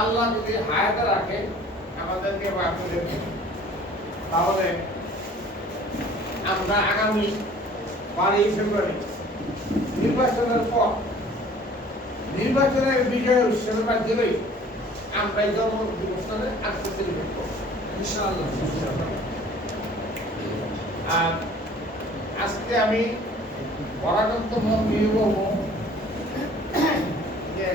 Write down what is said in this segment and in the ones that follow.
আল্লাহ যদি হায়াতে রাখে আমাদেরকে বা তাহলে আমরা আগামী বারোই ফেব্রুয়ারি নির্বাচনের পর নির্বাচনের বিজয় উৎসবের মাধ্যমে আমরা এই জন্ম দিবসটাকে আজকে ইনশাআল্লাহ আর আজকে আমি নিয়ে বলব যে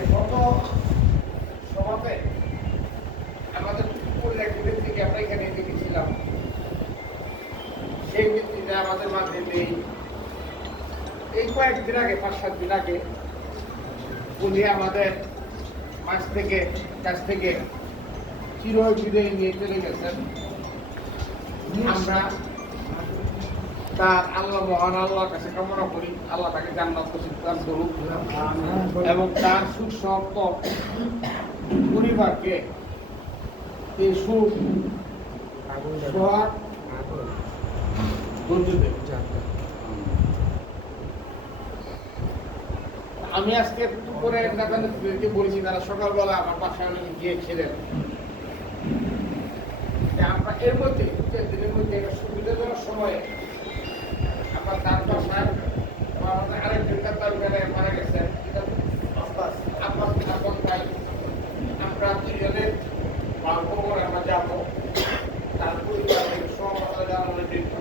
আমাদের পরিবার থেকে আমরা এখানে আমাদের মাঝে নেই এই কয়েকদিন আগে পাঁচ সাত দিন আগে আমাদের মাছ থেকে কাছ থেকে চির বিদায় নিয়ে চলে গেছেন আমরা তার আল্লাহ মহান আল্লাহর কাছে কামনা করি, আল্লাহ তাকে জান্নাত নসিব দান করুক এবং তার সুখ সপ্ত পরিবারকে এই সুখ আমি আজকে দুপুরে নেতানেত্রীদেরকে বলেছি, তারা সকালবেলা আমার বাসায় অনেকে গিয়েছিলেন। আমরা এর মধ্যে দিনের মধ্যে একটা সুবিধাজনক সময়ে আপনার তার আমাদের আরেকজন তার বেলায় মারা গেছেন আব্বাস আব্বাস আপন ভাই, আমরা দুজনের বাংলা আমরা তার পরিবারের সমস্যা জানানোর জন্য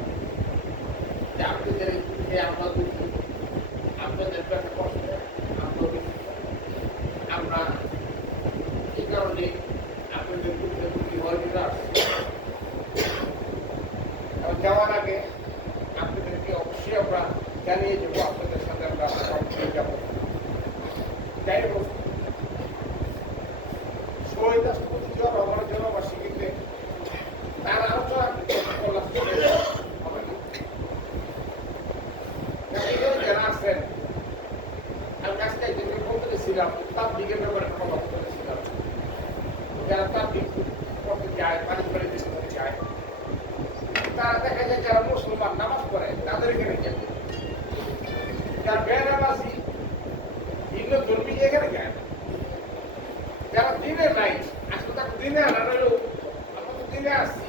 যে আপনাদের যে আমরা দুঃখী আপনাদের কাছে কষ্ট আমরা দুঃখী। আমরা এই কারণে আপনাদের দুঃখে দুঃখী হয়ে আসছি এবং যাওয়ার আগে আপনাদেরকে অবশ্যই আমরা জানিয়ে দেবো আপনাদের সাথে আমরা সবসময় যাব যাই হোক শহীদ রাষ্ট্রপতি জিয়া রহমানের জন্মবার্ষিকীতে তার আলোচনা করলাম হবে না আছেন? আমি একজনকে বলতে তার দিনে নাই আসলে তাকে দিনে তো দিনে আসছি।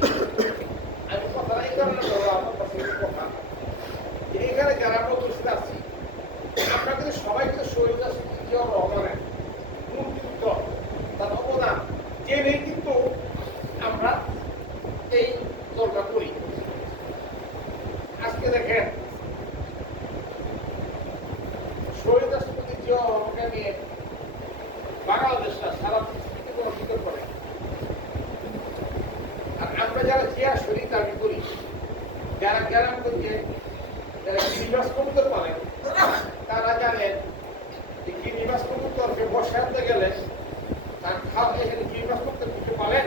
আমি কথা এই এখানে যারা আমরা উপস্থিত আছি আমরা কিন্তু সবাই কিন্তু শহীদ জিয়া রহমানের মুক্তিযুদ্ধ তার অবদান জেনে কিন্তু আমরা এই দরকার করি আজকে দেখেন শহীদ রাষ্ট্রপতি জিয়া রহমানকে নিয়ে বাংলাদেশটা সারা পৃথিবীতে কোনো ফিকর করে আর আমরা যারা জিয়া শরীর দাবি করি যারা গ্রাম করছে যারা গিরিবাস কবুতর পালেন তারা জানেন যে গিরিবাস কবুতরকে বসে আনতে গেলে তার খাওয়া এখানে গিরিবাস কবুতর কিছু পালেন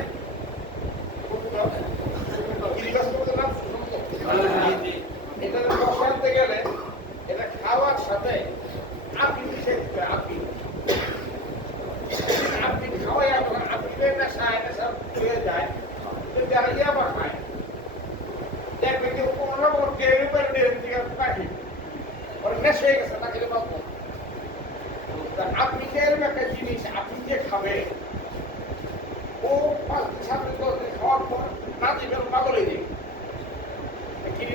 কবুতর গিরিবাস কবুতর নাম শুনতো এটা বসে আনতে গেলে এটা খাওয়ার সাথে আপনি মিশে দিতে হবে, আপনি আপনি খাওয়াই আপনার আপনি নেশা নেশা হয়ে যায় তো যারা ইয়াবা খায় দেখবে যে কোনো রকম টের উপরে টের দিকে পাখি ওর নেশা হয়ে গেছে তাকে পাবো তা আপনি যে এরকম একটা জিনিস আপনি যে খাবে ও পাঁচ দিন সাত দিন দশ দিন খাওয়ার পর না দিবেন পাগল হয়ে যাবে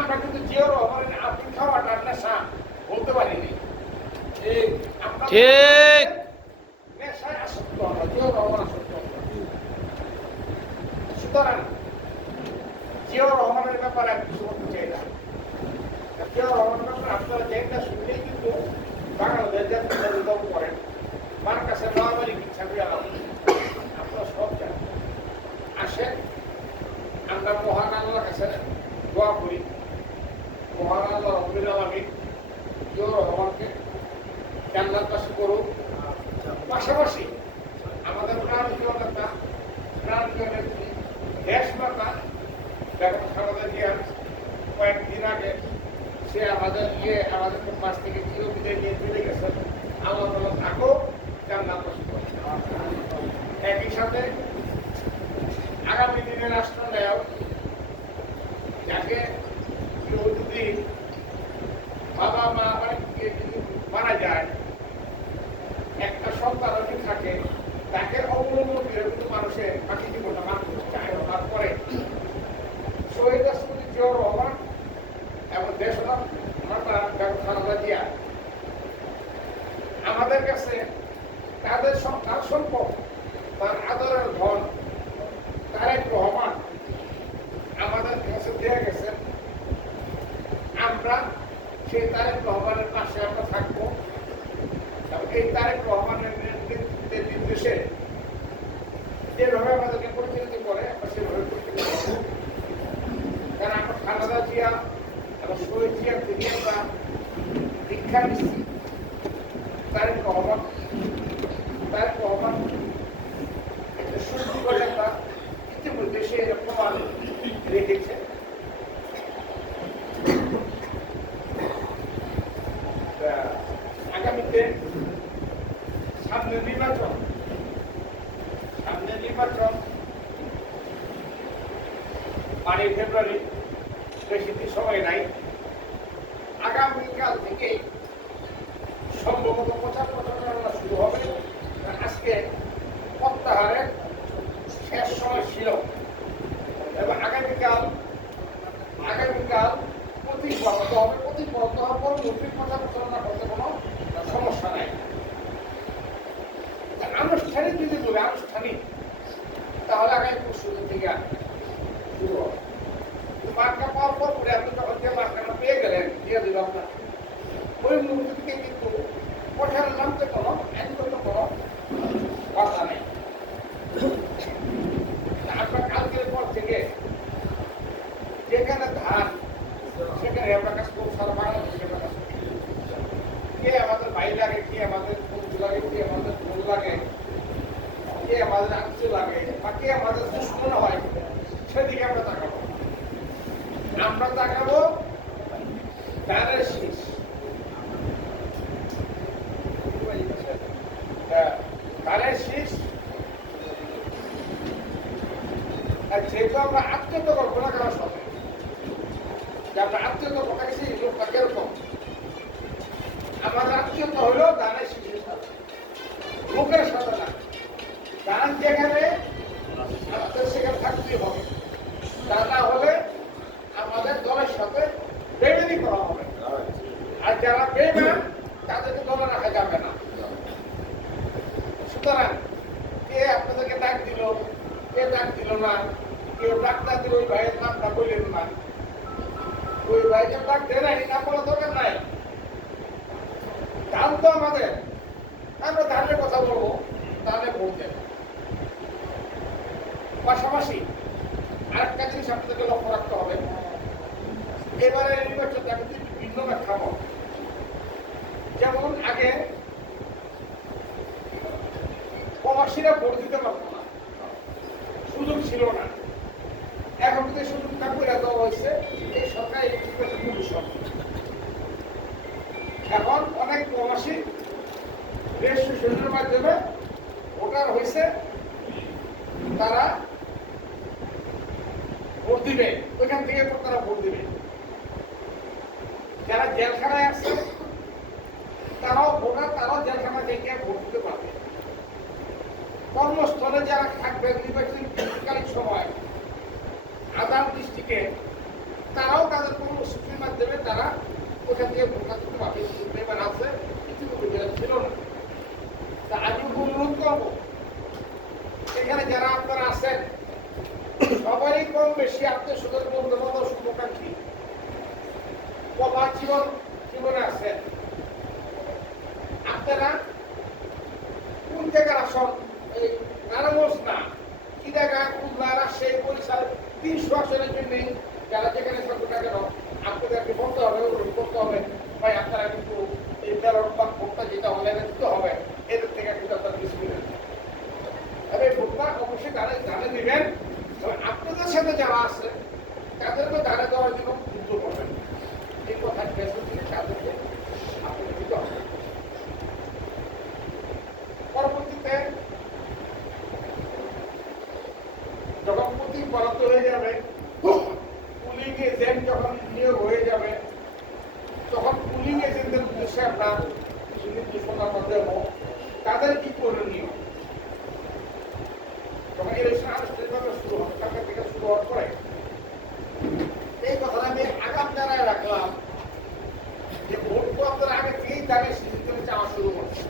আমরা কিন্তু জিয়া রহমানের আপনি খাওয়াটা নেশা বলতে পারিনি। ঠিক। নেশায় আসক্ত আমরা রহমান আসক্ত সুতরাং রহমানের ব্যাপারে আমি কিছু বলতে চাই না। রহমানের ব্যাপারে আপনারা যেটা শুনলেই কিন্তু করেন মার কাছে নর্মালি ইচ্ছা করে আপনারা সব জানেন। আসেন আমরা মহান আল্লাহর কাছে দোয়া করি। মহান আল্লাহ জিয়া করুক পাশাপাশি আমাদের প্রাণপ্রিয় নেতা প্রাণপ্রিয় নেত্রী, দেশ কয়েকদিন আগে সে আমাদের ইয়ে আমাদের পাশ থেকে চিরবিদায় নিয়ে চলে গেছেন আল্লাহ তালা থাকো জান্নাত নসিব করুন। একই আগামী দিনে রাষ্ট্র নেয় যাকে কেউ যদি বাবা মা মানে কেউ যদি মারা যায় একটা সন্তান যদি থাকে তাকে অবলম্বন করে কিন্তু মানুষের বাকি জীবনটা মান করতে চায় না। তারপরে শহীদ জিয়াউর রহমান এবং জিয়া আমাদের কাছে তাদের তার সম্পদ তার আদরের ধন, তারেক রহমান আমাদের কাছে দেয়া গেছে। আমরা সেই তারেক রহমানের পাশে আমরা থাকব। এই তারেক রহমানের নেতৃত্বের নির্দেশে যেভাবে আমাদেরকে পরিচালিত করে আমরা সেভাবে পরিচালিত করব কারণ আমরা খালেদা জিয়া এবং শহীদ জিয়া থেকে আমরা দীক্ষা নিচ্ছি তারেক রহমান তারেক রহমান একটা সুন্দর নেতা ইতিমধ্যে সে প্রমাণ রেখেছে আগামীতে সামনে নির্বাচন সামনে নির্বাচন বারোই ফেব্রুয়ারি বেশি সময় নাই আগামীকাল থেকে সম্ভবত প্রচার প্রচারণা শুরু হবে আজকে প্রত্যাহারের শেষ সময় ছিল। এবং আগামীকাল আগামীকাল প্রতিবদ্ধ হবে প্রতিবদ্ধ হওয়ার পর মুদ্রিক প্রচার প্রচারণা করতে কোনো সমস্যা নাই। আনুষ্ঠানিক যদি বলে, আনুষ্ঠানিক, তাহলে আগামী পরশু থেকে শুরু হবে। মার্কা পাওয়ার পর পরে আপনি যখন যে মার্কাটা পেয়ে গেলেন, দিয়ে দিল আপনার ওই মুহূর্ত থেকে কিন্তু প্রচার নামতে কোনো একদম কোনো কথা নেই আমরা কালকের পর থেকে যেখানে ধান সেখানে আমরা কাজ করব সারা বাংলাদেশে আমরা কাজ করব। কে আমাদের ভাই লাগে কে আমাদের বন্ধু লাগে কে আমাদের বোন লাগে কে আমাদের আত্মীয় লাগে বা কে আমাদের দুশ্মন হয় সেদিকে আমরা তাকাবো আমরা তাকাবো ধানের শীষ হ্যাঁ, ধানের শীষ আর যেহেতু আমরা আত্মীয়তা করব না কারোর সাথে যে আমরা আত্মীয়তা কথা গেছি লোকটা কীরকম? আমাদের আত্মীয়তা হলো দানের সাথে। সাথে না। দান যেখানে, আমাদের সেখানে থাকতেই হবে। তা হলে আমাদের দলের সাথে বেমেনি করা হবে। আর যারা বেমান তাদেরকে দলে রাখা যাবে না। সুতরাং কে আপনাদেরকে ডাক দিল, কে ডাক দিল না? কেউ ডাক্তার দিল ওই ভাইয়ের নামটা বললেন না। ওই ভাইকে ডাক দেয় নাই নাম বলা দরকার নাই। দান তো আমাদের। আমরা ধানের কথা বলব। দানে ভোট দেন পাশাপাশি আরেকটা জিনিস আপনাদেরকে লক্ষ্য রাখতে হবে। এবারে নির্বাচনে আমি দুটি ভিন্ন ব্যাখ্যা যেমন আগে প্রবাসীরা ভোট দিতে পারতো না। সুযোগ ছিল না। এখন কিন্তু সুযোগটা করে দেওয়া হয়েছে এই সরকার এই খুবই এখন অনেক প্রবাসী রেজিস্ট্রেশনের মাধ্যমে ভোটার হয়েছে তারা ভোট দিবে ওইখান থেকে তো তারা ভোট দিবে যারা জেলখানায় আছে তারাও ভোটার তারাও জেলখানা থেকে ভোট দিতে পারবে কর্মস্থলে যারা থাকবে নির্বাচনকালীন সময় আদান ডিস্ট্রিক্টে তারাও তাদের কর্মসূচির মাধ্যমে তারা ওখান এখানে যারা আপনারা আছেন, সবারই কম বেশি আত্মীয় স্বজন বন্ধু বান্ধব শুভাকাঙ্ক্ষী প্রবাদ জীবন জীবনে আছেন। আপনারা কোন জায়গার আসন? এই নারায়ণগঞ্জ না কি জায়গা খুলনা, রাজশাহী, বরিশাল, তিনশো আসনের জন্য যারা যেখানে না কেন আপনাদেরকে বলতে হবে অনুরোধ করতে হবে। ভাই, আপনারা কিন্তু এই ব্যালট বা ভোটটা যেটা অনলাইনে দিতে হবে এদের থেকে কিন্তু আপনার কিছু মিলেন তবে ভোটটা অবশ্যই গানে গানে দিবেন তবে আপনাদের সাথে যারা আছে তাদেরকে গানে দেওয়ার জন্য যুদ্ধ করবেন এই কথা ফেসবুক থেকে তাদেরকে আপনাদের দিতে হবে পরবর্তীতে যখন প্রতি বরাদ্দ হয়ে যাবে পুলিং এজেন্ট যখন নিয়োগ হয়ে যাবে তখন পুলিং এজেন্টদের উদ্দেশ্যে আমরা কিছু নির্দেশনা আমরা দেব তাদের কি করণীয় যখন ইলেকশন আনুষ্ঠানিকভাবে শুরু হবে তাদের থেকে শুরু হওয়ার পরে এই কথাটা আমি আগাম জানায় রাখলাম যে ভোট তো আপনারা আগে থেকেই তাদের সিদ্ধান্ত চাওয়া শুরু করছে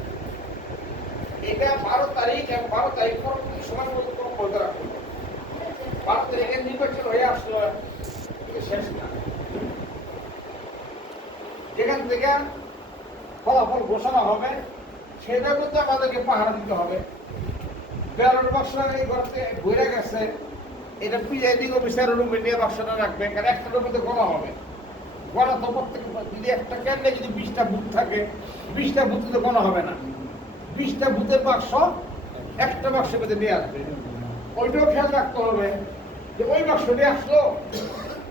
এটা বারো তারিখ এবং বারো তারিখ পরবর্তী সময় মতো কোনো বলতে হয়ে আসলো শেষ না যেখান থেকে ফলাফল ঘোষণা হবে সেটা কিন্তু আমাদেরকে পাহারা দিতে হবে। ব্যালট বাক্স এই ঘরতে ঘুরে গেছে, এটা প্রিজাইডিং অফিসারের রুমে নিয়ে বাক্সটা রাখবে, কারণ একটা রুমে তো গণা হবে। গণা তো প্রত্যেক যদি একটা কেন্দ্রে যদি বিশটা বুথ থাকে, বিশটা বুথে তো গণা হবে না। বিশটা বুথের বাক্স, একটা বাক্সের মধ্যে নিয়ে আসবে। ওইটাও খেয়াল রাখতে হবে যে ওই বাক্স নিয়ে আসলো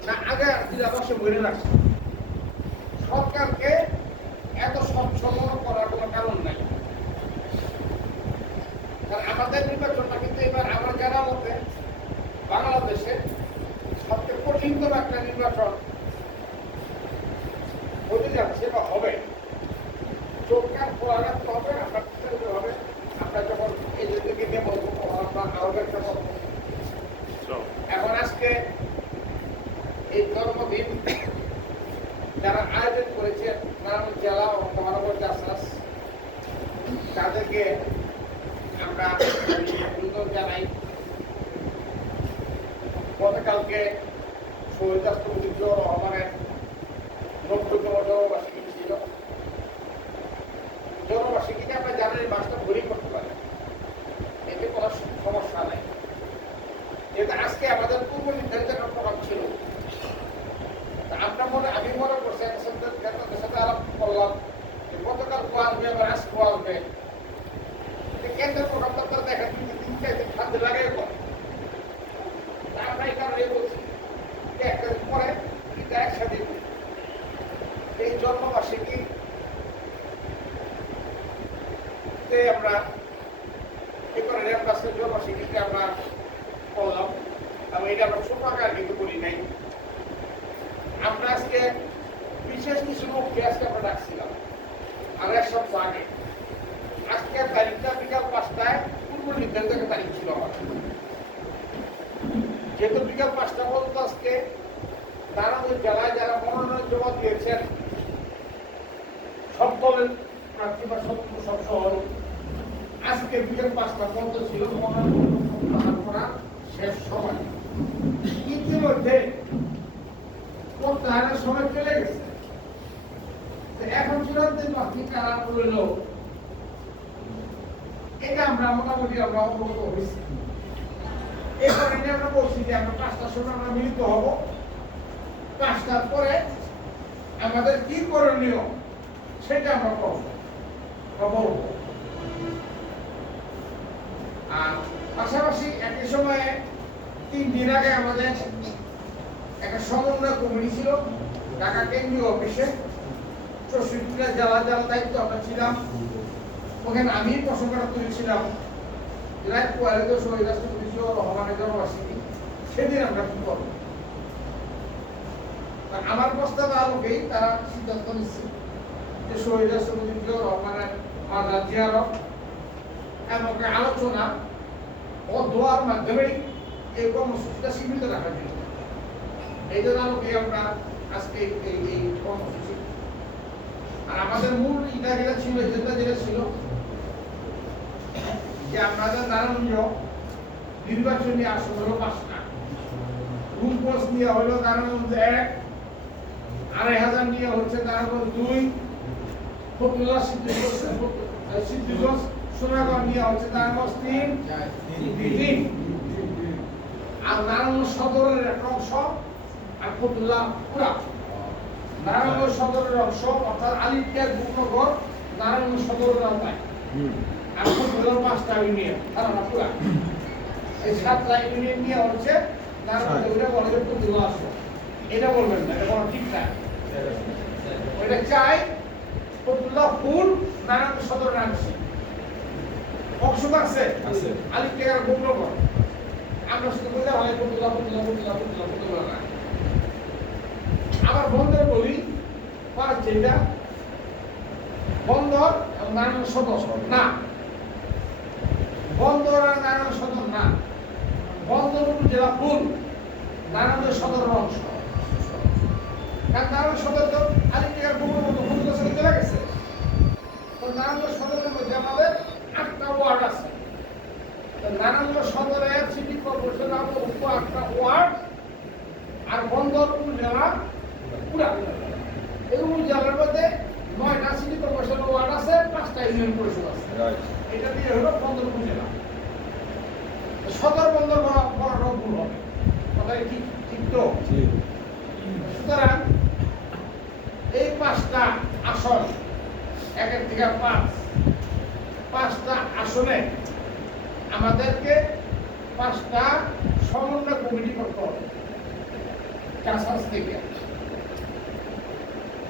না আগে দুটা বাক্স ভরে রাখছে। সরকারকে এত সচ্ছল করার কোনো কারণ নাই কারণ আমাদের নির্বাচনটা কিন্তু এবার আমার জানা মতে বাংলাদেশে সবচেয়ে কঠিনতম একটা নির্বাচন হতে যাচ্ছে বা হবে। চোখকার খোলা রাখতে হবে, আমরা যখন এই দিকে নিয়ে বলব আরও একটা বলব। এখন আজকে এই জন্মদিন যারা আয়োজন করেছে নারায়ণ জেলা ও মহানগর দাসাস তাদেরকে জিয়াউর রহমানের ছিল? ভরি করতে এতে কোনো সমস্যা নাই। আজকে আমাদের পূর্ব নির্ধারিত প্রোগ্রাম ছিল। আমরা মনে, আমি মনে করছি সাথে আলাপ করলাম গতকাল কো আসবে, আবার আজ কো আসবে। কেন্দ্রের প্রোগ্রামটা তারা দেখা দুই তিন চারটে খাদ্য এই কারণে বলছি একটা পরে এটা একসাথে। এই জন্মবার্ষিকী আমরা এই করে রেমবাসের জন্মবার্ষিকীতে আমরা করলাম এবং এটা আমরা ছোট আকার কিন্তু করি নাই। আমরা আজকে বিশেষ কিছু লোককে আজকে আমরা ডাকছিলাম, আর এক সপ্তাহ আগে আজকে তারিখটা বিকাল পাঁচটায় পূর্ব নির্ধারিত তারিখ ছিল আমার যেহেতু বিকাল পাঁচটা পর্যন্ত আজকে, তারা ওই জেলায় যারা মনোনয়ন জমা দিয়েছেন, সব দলের প্রার্থী বা সব শহর আজকে বিকেল পাঁচটা পর্যন্ত ছিল মনোনয়ন করা শেষ সময়। ইতিমধ্যে প্রত্যাহারের সময় চলে গেছে। এখন চূড়ান্ত প্রার্থী কারা রইল, এটা আমরা মোটামুটি আমরা অবগত হয়েছি। এই আমরা বলছি যে আমরা পাঁচটার সময় আমরা মিলিত হব। পাঁচটার পরে আমাদের কি করণীয় সেটা আমরা করব বা আর পাশাপাশি একই সময়ে তিন দিন আগে আমাদের একটা সমন্বয় কমিটি ছিল, ঢাকা কেন্দ্রীয় অফিসে। চৌষট্টিটা জেলা জেলা দায়িত্ব আমরা ছিলাম। ওখানে আমি প্রসঙ্গটা তুলেছিলাম। রাত কোয়ালিত শহীদ রাষ্ট্রপতি জিয়াউর রহমানের জন্মবার্ষিকী সেদিন আমরা কি করব? আমার প্রস্তাব আলোকেই তারা সিদ্ধান্ত নিচ্ছে যে শহীদ রাষ্ট্রপতি রহমানের মাদার জিয়ারত এবং আলোচনা ও দোয়ার মাধ্যমেই এই কর্মসূচিটা সীমিত রাখা যায় এই জন্য আলোকে আমরা আজকে এই, এই- কর্মসূচি। আর আমাদের মূল ইটা যেটা ছিল এজেন্ডা যেটা ছিল যে আপনাদের নারায়ণগঞ্জ নির্বাচনী আসন হলো পাঁচটা। রুম পোস্ট নিয়ে হলো নারায়ণগঞ্জ এক আড়াই হাজার নিয়ে হচ্ছে নারায়ণগঞ্জ দুই ফতুল্লা সোনাগঞ্জ নিয়ে হচ্ছে নারায়ণগঞ্জ তিন তিন। আর নারায়ণগঞ্জ সদরের একটা অংশ আর ফতুল্লা পুরা। নারায়ণগঞ্জ সদরের অংশ, অর্থাৎ আলিপিয়া গুপ্তগড় নারায়ণ সদর আওতায়। আর উপজেলার পাঁচটা ইউনিয়ন তারা পুরা। এই সাতটা ইউনিয়ন নিয়ে হচ্ছে নারায়ণ ওইটা বলে যে উপজেলা আসো। এটা বলবেন না এটা কোনো ঠিক না। ওইটা চাই ফুল নারায়ণ সদর আছে। আলিপ টেকার গোপন কর আমরা শুধু বলতে হয় না। আবার বন্ধের বলি পাঁচ যেটা বন্দর এবং নারায়ণ সদর। না। বন্দর আর নারায়ণ সদর না। বন্দর উপজেলা ফুল নারায়ণ সদরের অংশ। কারণ নারায়ণ সদর তো আলিপিয়ার বহুর মতো চলে গেছে। তো নারায়ণ সদরের মধ্যে আমাদের আটটা ওয়ার্ড আছে। তো নারায়ণ সদরের সিটি কর্পোরেশন আমাদের উপ আটটা ওয়ার্ড আর বন্দর উপজেলা পুরা। এই উপজেলার মধ্যে নয়টা সিটি কর্পোরেশন ওয়ার্ড আছে পাঁচটা ইউনিয়ন পরিষদ আছে। এটা দিয়ে হলো বন্দরপুর উপজেলা সদর বন্দর বড় বড় রংপুর হবে। কথাই ঠিক ঠিক তো? সুতরাং এই পাঁচটা আসন একের থেকে পাঁচ পাঁচটা আসনে আমাদেরকে পাঁচটা সমন্বয় কমিটি করতে হবে। কাছাস থেকে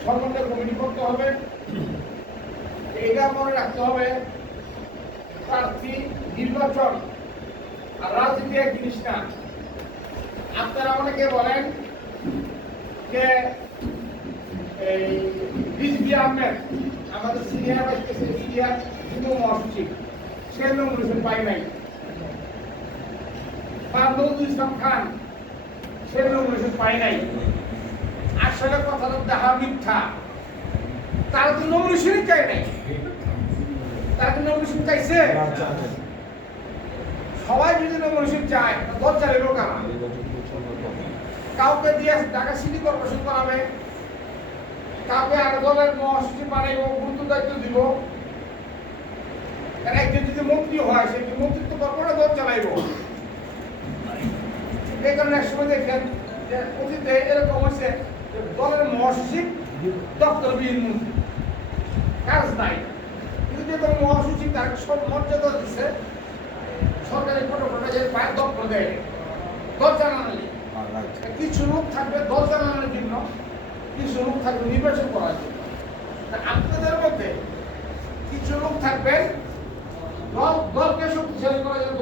সমন্বয় কমিটি করতে হবে। এটা মনে রাখতে হবে প্রার্থী নির্বাচন আর রাজনীতি এক জিনিস না। আপনারা অনেকে বলেন যে এই আহমেদ, আমাদের সিনিয়র সিনিয়র যুব মহাসচিব। সে নমিনেশন পাই নাই। বা নজরুল ইসলাম খান, সে নমিনেশন পাই নাই। আসলে কথাটা দেখা মিথ্যা। তারা তো নমিনেশনই চাই নাই। তারা তো নমিনেশন চাইছে। সবাই যদি নমিনেশন চায় চালিয়ে কারা নির্বাচন কাউকে দিয়ে ঢাকা সিটি কর্পোরেশন করাবে কাউকে আর দলের মহাসচিব বানাইব, গুরুত্ব দায়িত্ব দিব। একজন যদি মন্ত্রী হয়, সে কি মন্ত্রিত্ব করব দল চালাইব। এই কারণে এক সময় দেখেন যে অতীতে এরকম হয়েছে যে দলের মহাসচিব দপ্তর বিহীন মন্ত্রী। কাজ নাই। কিন্তু যে দল মহাসচিব তাকে সব মর্যাদা দিচ্ছে সরকারি ফটো যে পায় দপ্তর দেয় দল নানালি কিছু লোক থাকবে দল জানানোর জন্য। কিছু লোক থাকবে নির্বাচন করার জন্য। আপনাদের মধ্যে কিছু লোক থাকবেন দল দলকে শক্তিশালী করার জন্য